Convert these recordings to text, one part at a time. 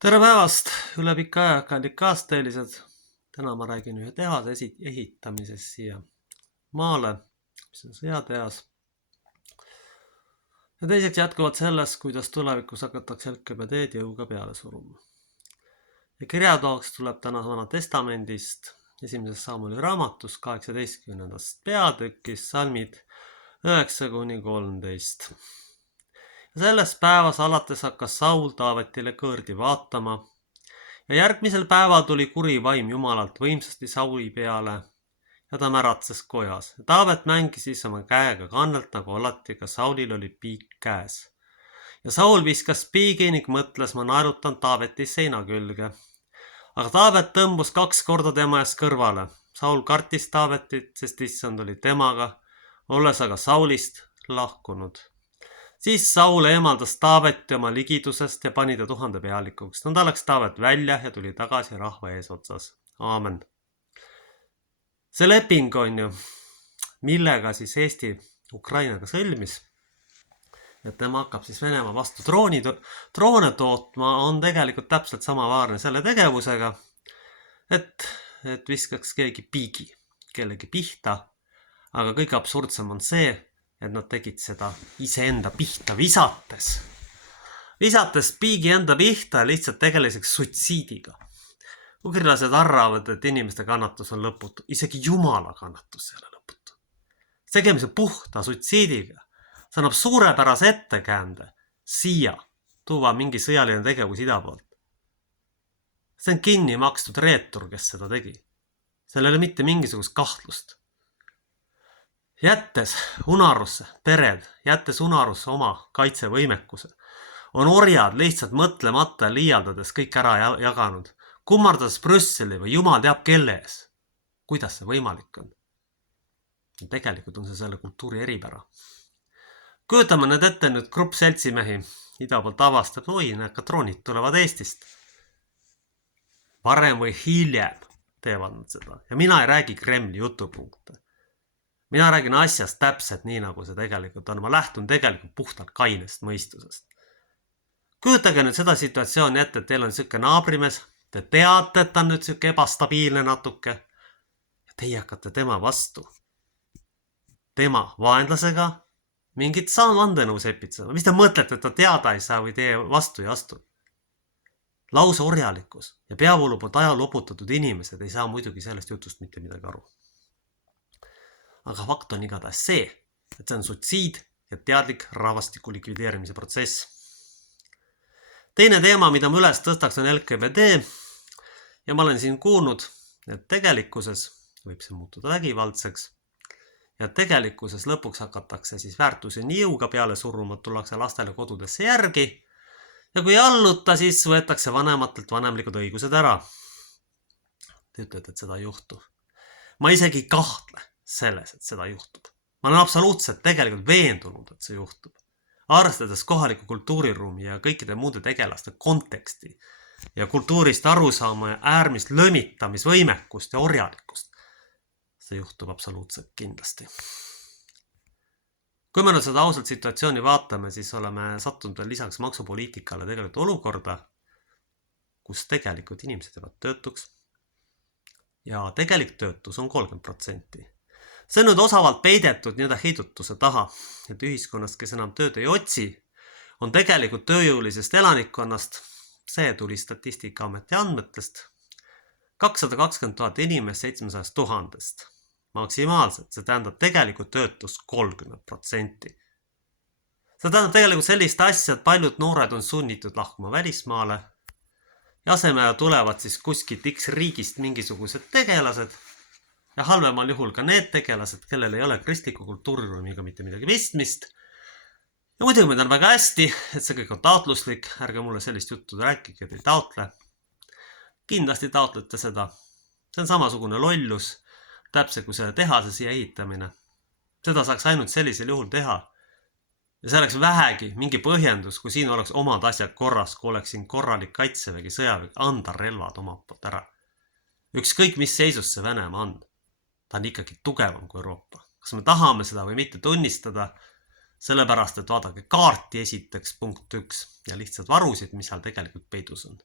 Tere päevast, üle pika aja kallid kaasteelised. Täna ma räägin ühe tehase ehitamisest siia maale, mis on sõjatehas. Ja teiseks jätkuvalt sellest, kuidas tulevikus hakatakse LKBD-d jõuga peale suruma. Ja kirjatoaks tuleb täna Vana Testamendist, esimesest Samueli raamatust, 18. peatükist, salmid 9-13. Ja sellest päevas alates hakkas Saul Taavetile kõõrdi vaatama ja järgmisel päeval tuli kuri vaim Jumalalt võimsasti Sauli peale ja ta märatses kojas. Taavet mängis siis oma käega kannelt, nagu alati, ka Saulil oli piik käes. Ja Saul viskas piigi ning mõtles, ma naerutan Taaveti seina külge. Aga Taavet tõmbus 2 korda tema eest kõrvale. Saul kartis Taavetit, sest issand oli temaga, olles aga Saulist lahkunud. Siis Saul eemaldas Taaveti oma ligidusest ja pani ta 1000 pealikuks. Ta läks Taavet välja ja tuli tagasi rahva eesotsas. Aamen. See leping on ju, millega siis Eesti Ukrainaga sõlmis, et tema hakkab siis Venemaa vastu droone tootma, on tegelikult täpselt samaväärne selle tegevusega, et viskaks keegi piigi kellegi pihta, aga kõige absurdsem on see, et nad tegid seda iseenda pihta visates piigi enda pihta lihtsalt tegeliseks suitsiidiga. Ukrainlased arvavad, et inimeste kannatus on lõputu. Isegi Jumala kannatus ei ole lõputu. Tegemise puhta suitsiidiga. See annab suurepärase ettekäände siia tuua mingi sõjaline tegevus ida poolt. See on kinni makstud reetur, kes seda tegi. Seal ei ole mitte mingisugust kahtlust. Jättes unarusse pered, jättes unarusse oma kaitsevõimekuse, on orjad lihtsalt mõtlemata ja liialdades kõik ära jaganud, kummardades Brüsseli või jumal teab kelle ees. Kuidas see võimalik on? Tegelikult on see selle kultuuri eripära. Kujutame need ette nüüd grupp seltsimehi ida poolt avastab, oi, need ka droonid tulevad Eestist. Varem või hiljem teevad nad seda. Ja mina ei räägi Kremli jutupunkte. Mina räägin asjast täpselt nii, nagu see tegelikult on. Ma lähtun tegelikult puhtalt kainest mõistusest. Kujutage nüüd seda situatsiooni ette, et teil on siuke naabrimees, te teate, et ta on nüüd siuke ebastabiilne natuke ja teie hakkate tema vastu. Tema vaenlasega mingit vandenõu sepitsema. Mis te mõtlete, et ta teada ei saa või teie vastu ei astu? Lause orjalikkus ja peavoolu poolt ajal loputatud inimesed ei saa muidugi sellest jutust mitte midagi aru. Aga fakt on igatahes see, et see on suitsiid ja teadlik rahvastiku likvideerimise protsess. Teine teema, mida ma üles tõstaks, on LKBD ja ma olen siin kuulnud, et tegelikkuses võib see muutuda vägivaldseks ja tegelikkuses lõpuks hakatakse siis väärtusi nii jõuga peale suruma, tullakse lastele kodudesse järgi ja kui alluta, siis võetakse vanematelt vanemlikud õigused ära. Te ütlete, et seda ei juhtu. Ma isegi kahtle selles, et seda juhtub. Ma olen absoluutselt tegelikult veendunud, et see juhtub. Arvestades kohaliku kultuuriruumi ja kõikide muude tegelaste konteksti ja kultuurist arusaama ja äärmist lõmitamisvõimekust ja orjalikkust, see juhtub absoluutselt kindlasti. Kui me nüüd seda ausalt situatsiooni vaatame, siis oleme sattunud veel lisaks maksupoliitikale tegelikult olukorda, kus tegelikult inimesed jäävad töötuks ja tegelik töötus on 30%. See on nüüd osavalt peidetud heidutuse taha, et ühiskonnast, kes enam tööd ei otsi, on tegelikult tööjõulisest elanikkonnast, see tuli Statistikaameti andmetest, 220 000 inimest 700 000-st. Maksimaalselt, see tähendab tegelikult töötus 30%. See tähendab tegelikult sellist asja, et paljud noored on sunnitud lahkuma välismaale ja asemele tulevad siis kuskilt X riigist mingisugused tegelased ja halvemal juhul ka need tegelased, kellel ei ole kristliku kultuuriruumiga mitte midagi pistmist. Ja muidugi ma tean väga hästi, et see kõik on taotluslik, ärge mulle sellist juttu rääkige, et ei taotle. Kindlasti taotlete seda. See on samasugune lollus, täpselt kui selle tehase siia ehitamine. Seda saaks ainult sellisel juhul teha. Ja see oleks vähegi mingi põhjendus, kui siin oleks omad asjad korras, kui oleks siin korralik kaitsevägi, sõjavägi, anda relvad omalt poolt ära. Ükskõik mis seisus see Venemaa on. Ta on ikkagi tugevam kui Euroopa. Kas me tahame seda või mitte tunnistada, Sellepärast, et vaadake kaarti esiteks punkt 1 ja lihtsalt varusid, mis seal tegelikult peidus on.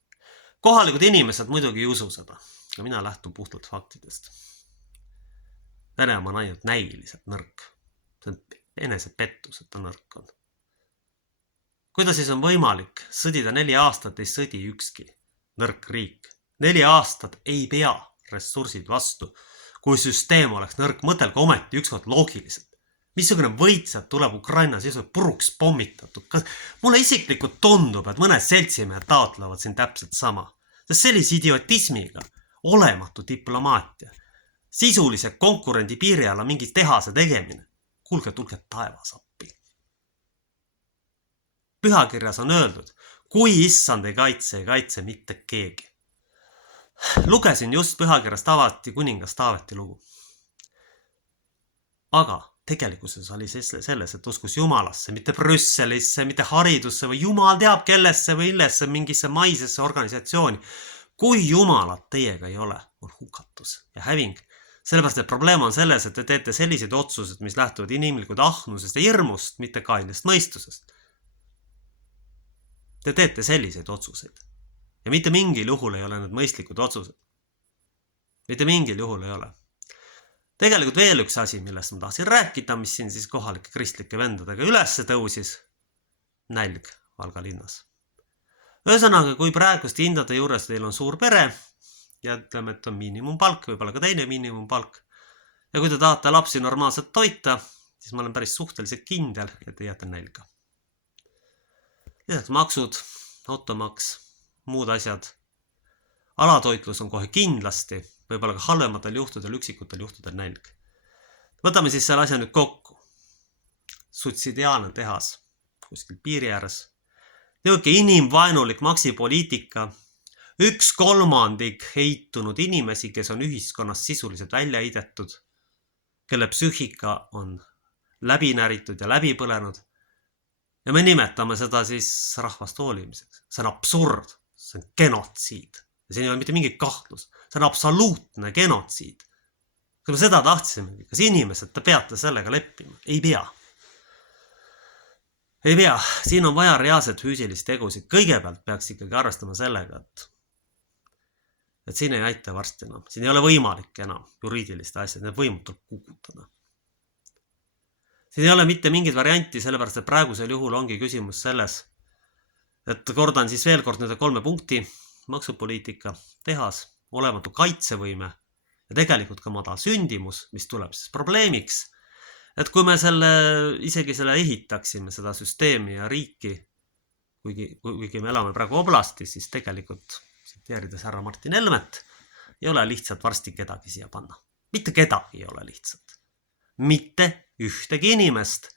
Kohalikud inimesed muidugi ei usu seda, ja mina lähtun puhtalt faktidest. Venemaa on ainult näiliselt nõrk. See on enesepettus, et ta nõrk on. Kuidas siis on võimalik sõdida 4 aastat, ei sõdi ükski nõrk riik. 4 aastat ei pea ressursid vastu, kui süsteem oleks nõrk. Mõtelge ometi ükskord loogiliselt. Missugune võitsjad tuleb Ukraina sisuliselt puruks pommitatud. Mulle isiklikult tundub, et mõned seltsimehed taotlevad siin täpselt sama. Sest sellise idiotismiga olematu diplomaatia, sisulise konkurendi piiri alla mingi tehase tegemine. Kuulge, tulge taevas appi. Pühakirjas on öeldud, kui issand ei kaitse mitte keegi. Lugesin just pühakirjas Taavati kuningas Taaveti lugu. Aga tegelikkuses oli selles, et uskus Jumalasse, mitte Brüsselisse, mitte haridusse või Jumal teab kellesse või illesse mingisse maisesse organisatsiooni. Kui Jumalat teiega ei ole, on hukatus ja häving. Sellepärast, et probleem on selles, et te teete sellised otsused, mis lähtuvad inimlikud ahnusest ja hirmust, mitte kainest mõistusest. Te teete selliseid otsuseid. Ja mitte mingil juhul ei ole need mõistlikud otsused. Mitte mingil juhul ei ole. Tegelikult veel üks asi, millest ma tahtsin rääkida, mis siin siis kohalike kristlike vendadega üles tõusis. Nälg Valga linnas. Ühesõnaga, kui praegust hindade juures teil on suur pere ja ütleme, et on miinimumpalk, võib-olla ka teine miinimumpalk. Ja kui te tahate lapsi normaalselt toita, siis ma olen päris suhteliselt kindel, et te jääte nälga. Lisaks maksud, automaks, muud asjad. Alatoitlus on kohe kindlasti, võib-olla ka halvematel juhtudel, üksikutel juhtudel nälg. Võtame siis selle asja nüüd kokku. Sutsidiaalne tehas kuskil piiri ääres. Niuke inimvaenulik maksipoliitika. 1/3 heitunud inimesi, kes on ühiskonnas sisuliselt välja heidetud, kelle psüühika on läbinäritud ja läbi põlenud. Ja me nimetame seda siis rahvast hoolimiseks. See on absurd. See on genotsiid. Ja siin ei ole mitte mingi kahtlus. See on absoluutne genotsiid. Kas me seda tahtsime? Kas inimesed te peate sellega leppima? Ei pea. Ei pea. Siin on vaja reaalset füüsilist tegusid. Kõigepealt peaks ikkagi arvestama sellega, et siin ei aita varsti enam. Siin ei ole võimalik enam juriidiliste asjad. Need võimud tuleb kukutada. Siin ei ole mitte mingit varianti, sellepärast, et praegusel juhul ongi küsimus selles, et kordan siis veel kord nende 3 punkti. Maksupoliitika, tehas, olematu kaitsevõime ja tegelikult ka madal sündimus, mis tuleb siis probleemiks. Et kui me isegi selle ehitaksime, seda süsteemi ja riiki, kuigi me elame praegu oblastis, siis tegelikult, tsiteerides härra Martin Helmet, ei ole lihtsalt varsti kedagi siia panna. Mitte kedagi ei ole lihtsalt. Mitte ühtegi inimest.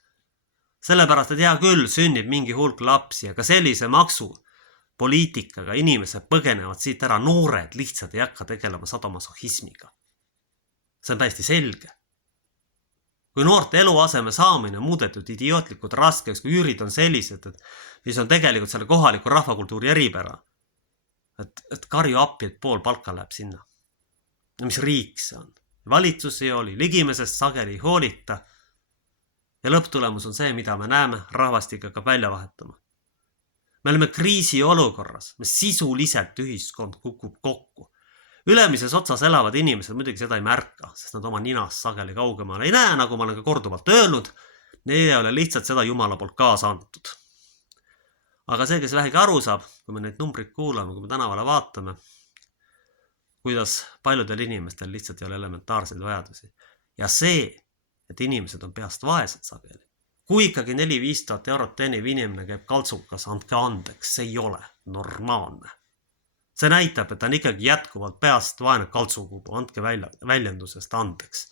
Sellepärast, et hea küll, sünnib mingi hulk lapsi, aga sellise maksupoliitikaga inimesed põgenevad siit ära, noored lihtsalt ei hakka tegelema sadomasohismiga. See on täiesti selge. Kui noorte eluaseme saamine muudetud idiootlikud raskeks, kui üürid on sellised, mis on tegelikult selle kohaliku rahvakultuuri eripära, et karju appi, et pool palka läheb sinna. Ja mis riik see on? Valitsus ei oli, ligimesest sageli ei hoolita. Ja lõpptulemus on see, mida me näeme, rahvastik hakkab välja vahetama. Me oleme kriisi olukorras, me sisuliselt ühiskond kukub kokku. Ülemises otsas elavad inimesed muidugi seda ei märka, sest nad oma ninast sageli kaugemale ei näe, nagu ma olen ka korduvalt öelnud. Neil ei ole lihtsalt seda Jumala poolt kaasa antud. Aga see, kes vähegi aru saab, kui me neid numbrid kuulame, kui me tänavale vaatame, kuidas paljudel inimestel lihtsalt ei ole elementaarseid vajadusi. Ja see, et inimesed on peast vaesed sageli. Kui ikkagi 4-5 tuhat eurot teeniv inimene käib kaltsukas, andke andeks, see ei ole normaalne. See näitab, et on ikkagi jätkuvalt peast vaene kaltsukubu, andke väljendusest andeks.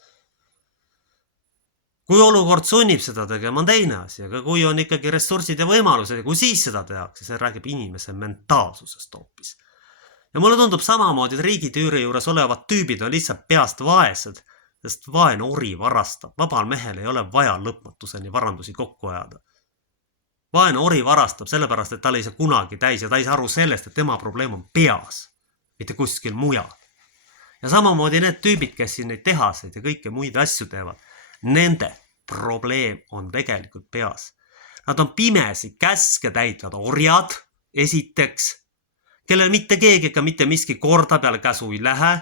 Kui olukord sunnib seda tegema, on teine asi, aga kui on ikkagi ressursid ja võimalused ja kui siis seda tehakse, see räägib inimese mentaalsusest hoopis. Ja mulle tundub samamoodi, et riigitüüri juures olevad tüübid on lihtsalt peast vaesed, sest vaene ori varastab. Vabal mehel ei ole vaja lõpmatuseni varandusi kokku ajada. Vaene ori varastab sellepärast, et tal ei saa kunagi täis ja ta ei saa aru sellest, et tema probleem on peas, mitte kuskil mujal. Ja samamoodi need tüübid, kes siin neid tehaseid ja kõike muid asju teevad, nende probleem on tegelikult peas. Nad on pimesi käske täitvad orjad, esiteks, kellel mitte keegi ega mitte miski korda peale käsu ei lähe.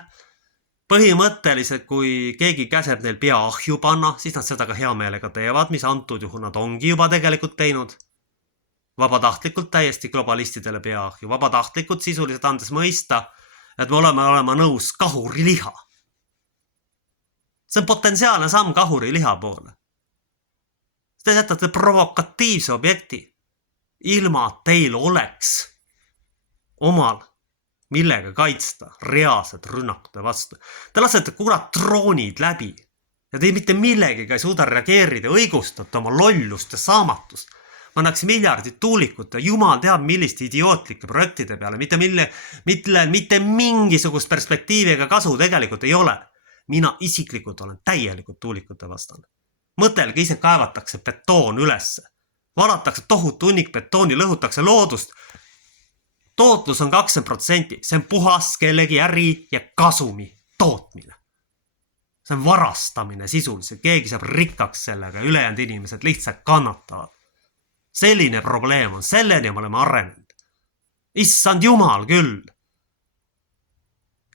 Põhimõtteliselt, kui keegi käseb neil pea ahju panna, siis nad seda ka hea meelega teevad, mis antud juhul nad ongi juba tegelikult teinud. Vabatahtlikult täiesti globalistidele pea ahju, vabatahtlikult sisuliselt andes mõista, et me olema nõus kahuriliha. See on potentsiaalne samm kahuriliha poole. Te jätate provokatiivse objekti, ilma teil oleks omal millega kaitsta reaalset rünnakute vastu. Te lasete kurat droonid läbi ja te mitte millegiga ei suuda reageerida, õigustate oma lollust ja saamatust. Ma annaks miljardid tuulikut ja jumal teab millist idiootlike projektide peale, mitte mingisugust perspektiivi ega kasu tegelikult ei ole. Mina isiklikult olen täielikult tuulikute vastane. Mõtelge, ise kaevatakse betoon ülesse. Valatakse tohutu hunnik betooni, lõhutakse loodust. Tootlus on 20%, see on puhas kellegi äri ja kasumi tootmine. See on varastamine sisuliselt, keegi saab rikkaks sellega ja ülejäänud inimesed lihtsalt kannatavad. Selline probleem on, selleni me oleme arenenud. Issand jumal küll.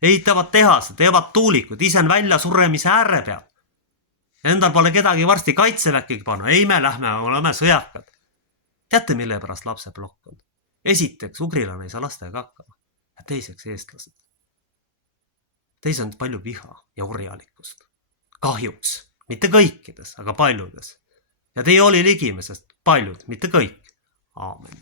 Ehitavad tehase, teevad tuulikud, ise on välja suremise ääre peal. Endal pole kedagi varsti kaitseväkkigi panna, ei me lähme, oleme sõjakad. Teate, mille pärast lapse blokk on? Esiteks, ugrilane ei saa lastega hakkama. Ja teiseks, eestlased. Teis on palju viha ja orjalikkust. Kahjuks. Mitte kõikides, aga paljudes. Ja teie oli ligimesest paljud, mitte kõik. Aamen.